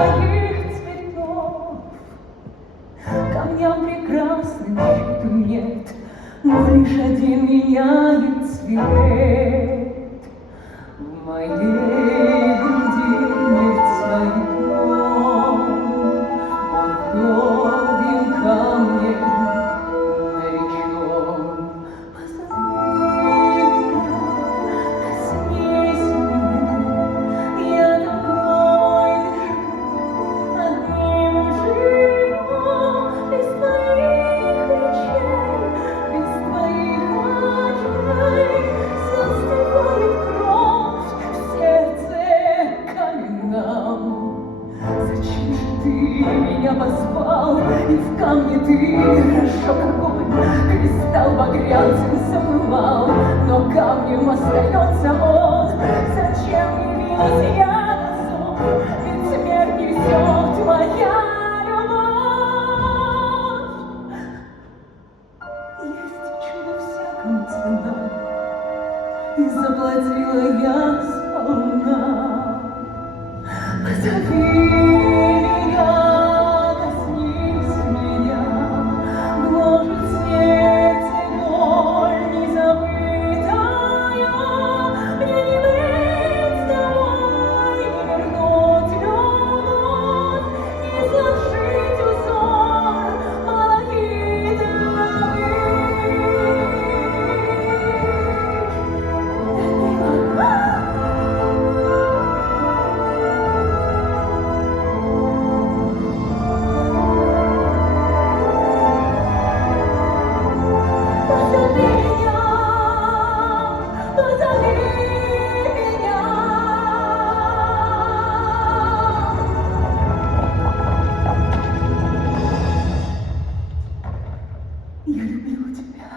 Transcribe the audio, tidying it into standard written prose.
твоих цветов. Камням прекрасным щиту нет, но лишь один меняет цвет. В моей груди мерцает он вдовьим камнем наречен. Позови меня, коснись меня, я тобой дышу, одним живу, без твоих речей, без твоих очей. Застывает кровь в сердце каменном. Зачем же ты меня позвал, и в камне ты разжег огонь? Кристалл багрянцем запылал, но камнем остается он. Зачем явилась я на зов, ведь смерть несет моя любовь. Есть чудо всякому цена, и заплатила я сполна. Позови меня, коснись меня, гложет сердце боль незабытая. Мне не быть с тобой, не вернуть любовь, не сложить узор малахитовый. Я люблю тебя.